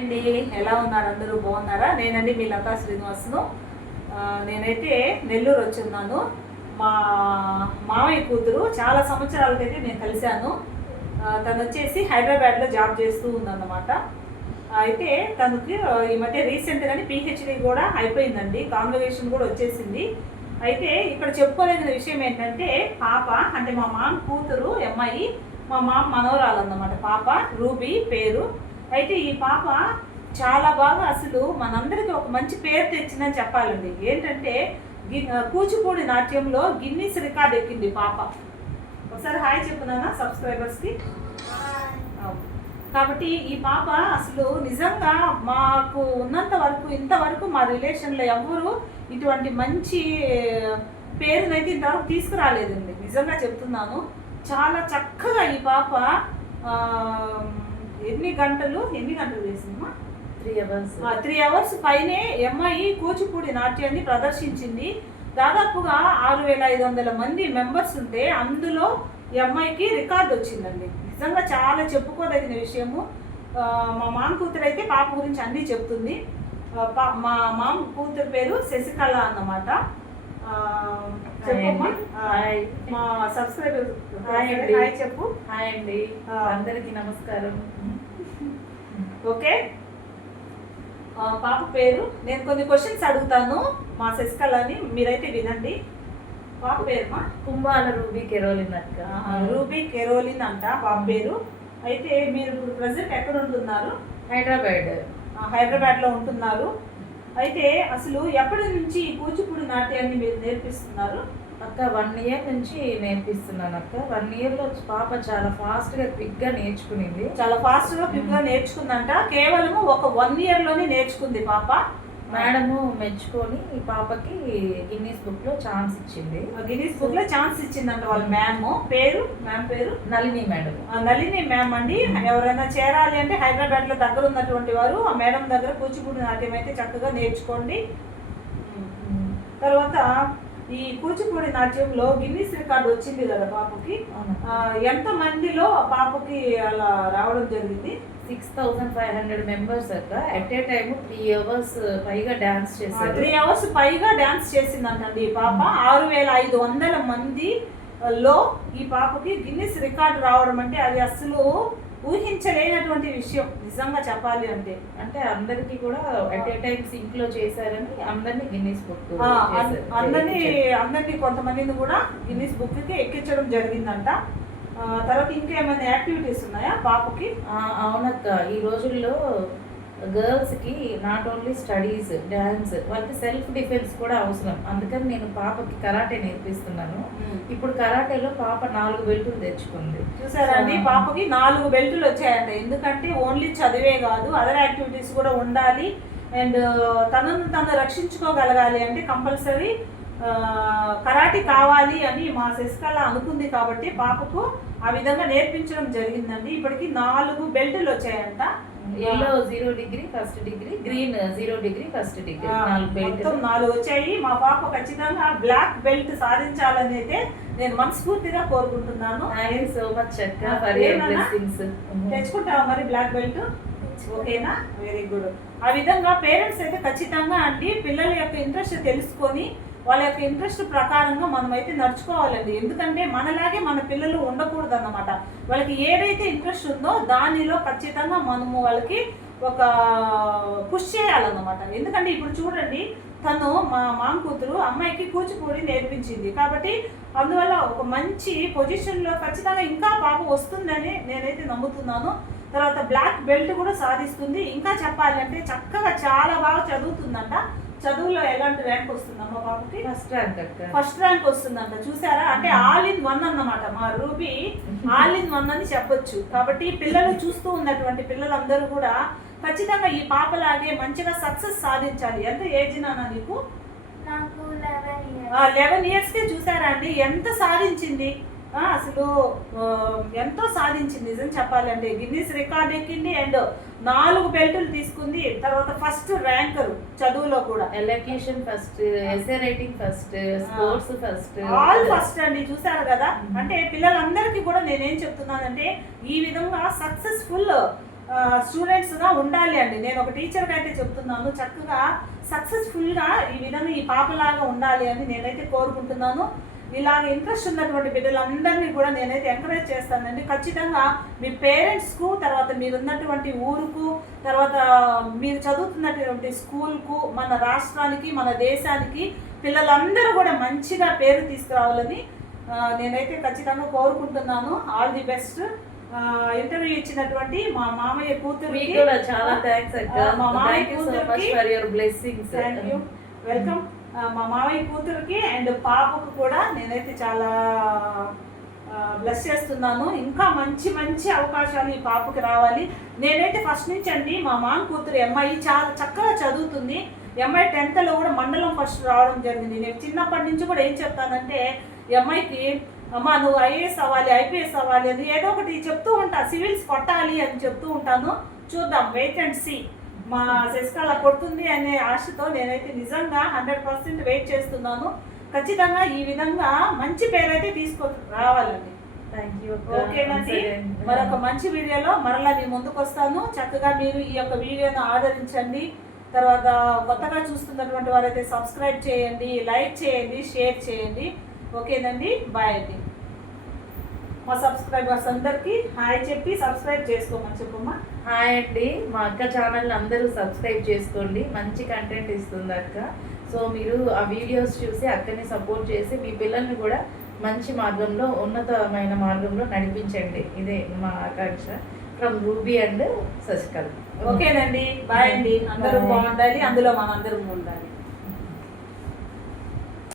అండి, ఎలా ఉన్నారు? అందరూ బాగున్నారా? నేనండి మీ లతా శ్రీనివాస్ను. నేనైతే నెల్లూరు వచ్చి ఉన్నాను. మా మామయ్య కూతురు చాలా సంవత్సరాలకైతే నేను కలిశాను. తను వచ్చేసి హైదరాబాద్లో జాబ్ చేస్తూ ఉందన్నమాట. అయితే తనకి ఈ మధ్య రీసెంట్గానే పిహెచ్డి కూడా అయిపోయిందండి, కాన్వకేషన్ కూడా వచ్చేసింది. అయితే ఇక్కడ చెప్పుకోలేని విషయం ఏంటంటే, పాప అంటే మా మామ కూతురు అమ్మాయి, మా మామ మనవరాలన్నమాట. పాప రూబీ పేరు. అయితే ఈ పాప చాలా బాగా అసలు మనందరికీ ఒక మంచి పేరు తెచ్చిందని చెప్పాలండి. ఏంటంటే కూచిపూడి నాట్యంలో గిన్నీస్ రికార్డ్ ఎక్కింది పాప. ఒకసారి హాయ్ చెప్పున్నానా సబ్స్క్రైబర్స్కి. కాబట్టి ఈ పాప అసలు నిజంగా మాకు ఉన్నంత వరకు ఇంతవరకు మా రిలేషన్లో ఎవరు ఇటువంటి మంచి పేరునైతే ఇంతవరకు తీసుకురాలేదండి. నిజంగా చెప్తున్నాను. చాలా చక్కగా ఈ పాప ఎన్ని గంటలు చేసిందమ్మా? 3 అవర్స్ పైనే అమ్మాయి కూచిపూడి నాట్యాన్ని ప్రదర్శించింది. దాదాపుగా 6500 మంది మెంబర్స్ ఉంటే అందులో ఈ అమ్మాయికి రికార్డు వచ్చిందండి. నిజంగా చాలా చెప్పుకోదగిన విషయము. మా మామ కూతురు అయితే పాప గురించి అన్నీ చెప్తుంది. మా మామ కూతురు పేరు శశికళ అన్నమాట. చెప్పమ్మా. మా సబ్స్క్రైబర్ హాయ్ చెప్పు. హాయ్ అండి, అందరికీ నమస్కారం. ఓకే, పాప పేరు నేను కొన్ని క్వశ్చన్స్ అడుగుతాను మా శశికళని, మీరైతే వినండి. పాప పేరుమా? కుంభాల రూబీ కెరోలిన్ అక్క. రూబీ కెరోలిన్ అంట పాప పేరు. అయితే మీరు ఇప్పుడు ప్రజెంట్ ఎక్కడ ఉంటున్నారు? హైదరాబాద్లో ఉంటున్నారు. అయితే అసలు ఎప్పటి నుంచి కూచిపూడి నాట్యాన్ని మీరు నేర్పిస్తున్నారు? అక్క 1 ఇయర్ నుంచి నేర్పిస్తున్నాను అక్క. 1 ఇయర్లో పాప చాలా ఫాస్ట్గా క్విక్గా నేర్చుకునింది. చాలా ఫాస్ట్గా క్విక్గా నేర్చుకుందంట. కేవలము ఒక 1 ఇయర్లోనే నేర్చుకుంది పాప. మేడము మెచ్చుకొని ఈ పాపకి గిన్నీస్ బుక్లో ఛాన్స్ ఇచ్చింది. గిన్నీస్ బుక్లో ఛాన్స్ ఇచ్చిందంట వాళ్ళ మ్యామ్ పేరు నళిని మేడం. నళిని మ్యామ్ అండి. ఎవరైనా చేరాలి అంటే హైదరాబాద్లో దగ్గర ఉన్నటువంటి వారు ఆ మేడం దగ్గర కూచిపూడి నాట్యం అయితే చక్కగా నేర్చుకోండి. తర్వాత ఈ కూచిపూడి నాట్యంలో గిన్నీస్ రికార్డు వచ్చింది కదా పాపకి. ఎంత మందిలో పాపకి అలా రావడం జరిగింది? 6500 మెంబర్స్ అక్క. ఎట్ ఏ టైమ్ 3 అవర్స్ పైగా డాన్స్ చేశారు. 3 అవర్స్ పైగా డాన్స్ చేసిందంటండి ఈ పాప. 6500 మందిలో ఈ పాపకి గిన్నీస్ రికార్డు రావడం అంటే అది అసలు ఊహించలేనటువంటి విషయం నిజంగా చెప్పాలి అంటే. అంటే అందరికి కూడా ఎట్ ఏ టైమ్ సింక్ లో చేశారని అందరినీ గిన్నీస్ బుక్ అందరినీ కొంతమందిని కూడా గిన్నీస్ బుక్ కి ఎక్కించడం జరిగిందంట. తర్వాత ఇంకేమైనా యాక్టివిటీస్ ఉన్నాయా పాపకి? అవునక్క, ఈ రోజుల్లో గర్ల్స్కి నాట్ ఓన్లీ స్టడీస్, డ్యాన్స్, వాళ్ళకి సెల్ఫ్ డిఫెన్స్ కూడా అవసరం. అందుకని నేను పాపకి కరాటే నేర్పిస్తున్నాను. ఇప్పుడు కరాటేలో పాప 4 బెల్టులు తెచ్చుకుంది. చూసారండి, పాపకి 4 బెల్టులు వచ్చాయంట. ఎందుకంటే ఓన్లీ చదివే కాదు, అదర్ యాక్టివిటీస్ కూడా ఉండాలి. అండ్ తను రక్షించుకోగలగాలి అంటే కంపల్సరీ కరాటే కావాలి అని మా శశికళ అనుకుంది. కాబట్టి పాపకు ఆ విధంగా నేర్పించడం జరిగిందండి. ఇప్పటికి 4 బెల్టులు వచ్చాయంట. Yellow 0 degree first degree, green 0 degree first degree, 4 వచ్చాయి. మా పాప ఖచ్చితంగా బ్లాక్ బెల్ట్ సాధించాలని అయితే నేను మనస్ఫూర్తిగా కోరుకుంటున్నాను. సో మచ్ అక్క ఫర్ యువర్ బ్లెస్సింగ్స్. తెచ్చుకుంటావా మరి బ్లాక్ బెల్ట్? ఓకేనా, వెరీ గుడ్. ఆ విధంగా పేరెంట్స్ అయితే ఖచ్చితంగా అండి పిల్లల యొక్క ఇంట్రెస్ట్ తెలుసుకొని వాళ్ళ యొక్క ఇంట్రెస్ట్ ప్రకారంగా మనం అయితే నడుచుకోవాలండి. ఎందుకంటే మనలాగే మన పిల్లలు ఉండకూడదు అన్నమాట. వాళ్ళకి ఏదైతే ఇంట్రెస్ట్ ఉందో దానిలో ఖచ్చితంగా మనము వాళ్ళకి ఒక పుష్ చేయాలన్నమాట. ఎందుకంటే ఇప్పుడు చూడండి, తను మా మామ కూతురు అమ్మాయికి కూచిపూడి నేర్పించింది కాబట్టి అందువల్ల ఒక మంచి పొజిషన్లో ఖచ్చితంగా ఇంకా పాప వస్తుందని నేనైతే నమ్ముతున్నాను. తర్వాత బ్లాక్ బెల్ట్ కూడా సాధిస్తుంది. ఇంకా చెప్పాలంటే చక్కగా చాలా బాగా చదువుతుందంట. చదువులో ఎలాంటి ర్యాంక్ వస్తుందమ్మా పాపకి? ఫస్ట్ ర్యాంక్ వస్తుందంట. చూసారా, అంటే ఆల్ ఇన్ 1 అన్నమాట. మా రూబీ ఆల్ ఇన్ 1 అని చెప్పొచ్చు. కాబట్టి పిల్లలు చూస్తూ ఉన్నటువంటి పిల్లలందరూ కూడా ఖచ్చితంగా ఈ పాపలాగే మంచిగా సక్సెస్ సాధించాలి. ఎంత ఏజ్ నాన్న నీకు? 11 ఇయర్స్కే చూసారా అండి ఎంత సాధించింది. అసలు ఎంతో సాధించింది నిజం చెప్పాలంటే. గిన్నీస్ రికార్డ్ ఎక్కింది అండ్ 4 బెల్టులు తీసుకుంది. తర్వాత ఫస్ట్ ర్యాంకర్ చదువులో కూడా. Elocution first, essay writing first, sports first, all first అండి. చూసారు కదా, అంటే పిల్లలందరికీ కూడా నేనేం చెప్తున్నానంటే ఈ విధంగా సక్సెస్ఫుల్ స్టూడెంట్స్గా ఉండాలి అండి. నేను ఒక టీచర్గా అయితే చెప్తున్నాను, చక్కగా సక్సెస్ఫుల్గా ఈ విధంగా ఈ పాపలాగా ఉండాలి అని నేనైతే కోరుకుంటున్నాను. ఇలాగ ఇంట్రెస్ట్ ఉన్నటువంటి బిడ్డలందరినీ కూడా నేనైతే ఎంకరేజ్ చేస్తానండి. ఖచ్చితంగా మీ పేరెంట్స్కు, తర్వాత మీరు ఉన్నటువంటి ఊరుకు, తర్వాత మీరు చదువుతున్నటువంటి స్కూల్కు, మన రాష్ట్రానికి, మన దేశానికి పిల్లలందరూ కూడా మంచిగా పేరు తీసుకురావాలని నేనైతే ఖచ్చితంగా కోరుకుంటున్నాను. All the best. ఇంటర్వ్యూ ఇచ్చినటువంటి మా మామయ్య కూతురికి చాలా థ్యాంక్స్ అక్క. మా మామయ్య కూతురికి for your blessings. Thank you, welcome. మా మామయ్య కూతురికి అండ్ పాపకు కూడా నేనైతే చాలా బ్లెస్ చేస్తున్నాను. ఇంకా మంచి మంచి అవకాశాలు ఈ పాపకి రావాలి. నేనైతే ఫస్ట్ నుంచి అండి మా మామ కూతురు అమ్మాయి చాలా చక్కగా చదువుతుంది. అమ్మాయి 10th కూడా మండలం ఫస్ట్ రావడం జరిగింది. నేను చిన్నప్పటి నుంచి కూడా ఏం చెప్తానంటే ఈ అమ్మాయికి, అమ్మ నువ్వు ఐఏఎస్ అవ్వాలి, ఐపీఎస్ అవ్వాలి అని ఏదో ఒకటి చెప్తూ ఉంటా, సివిల్స్ కొట్టాలి అని చెప్తూ ఉంటాను. చూద్దాం, వెయిట్ అండ్ సీ. మా శశికళ కొడుతుంది అనే ఆశతో నేనైతే నిజంగా 100% వెయిట్ చేస్తున్నాను. ఖచ్చితంగా ఈ విధంగా మంచి పేరైతే రావాలండి. ఓకేనండి, మరొక మంచి వీడియోలో మరలా మీ ముందుకు వస్తాను. చక్కగా మీరు ఈ యొక్క వీడియోను ఆదరించండి. తర్వాత కొత్తగా చూస్తున్నటువంటి వారైతే సబ్స్క్రైబ్ చేయండి, లైక్ చేయండి, షేర్ చేయండి. ఓకేనండి, బాయ్ అండి. మా సబ్స్క్రైబర్స్ అందరికీ హాయ్ చెప్పి సబ్స్క్రైబ్ చేసుకోమని చెప్పమ్మా. హాయ్ అండి, మా అక్క ఛానల్ అందరూ సబ్స్క్రైబ్ చేసుకోండి. మంచి కంటెంట్ ఇస్తుంది అక్క. సో మీరు ఆ వీడియోస్ చూసి అక్కని సపోర్ట్ చేసి మీ పిల్లల్ని కూడా మంచి మార్గంలో, ఉన్నతమైన మార్గంలో నడిపించండి. ఇదే మా ఆకాంక్ష. From Ruby and Sasikala. ఓకేనండి, బాయ్ అండి. అందరూ బాగుండాలి, అందులో మనందరం ఉండాలి.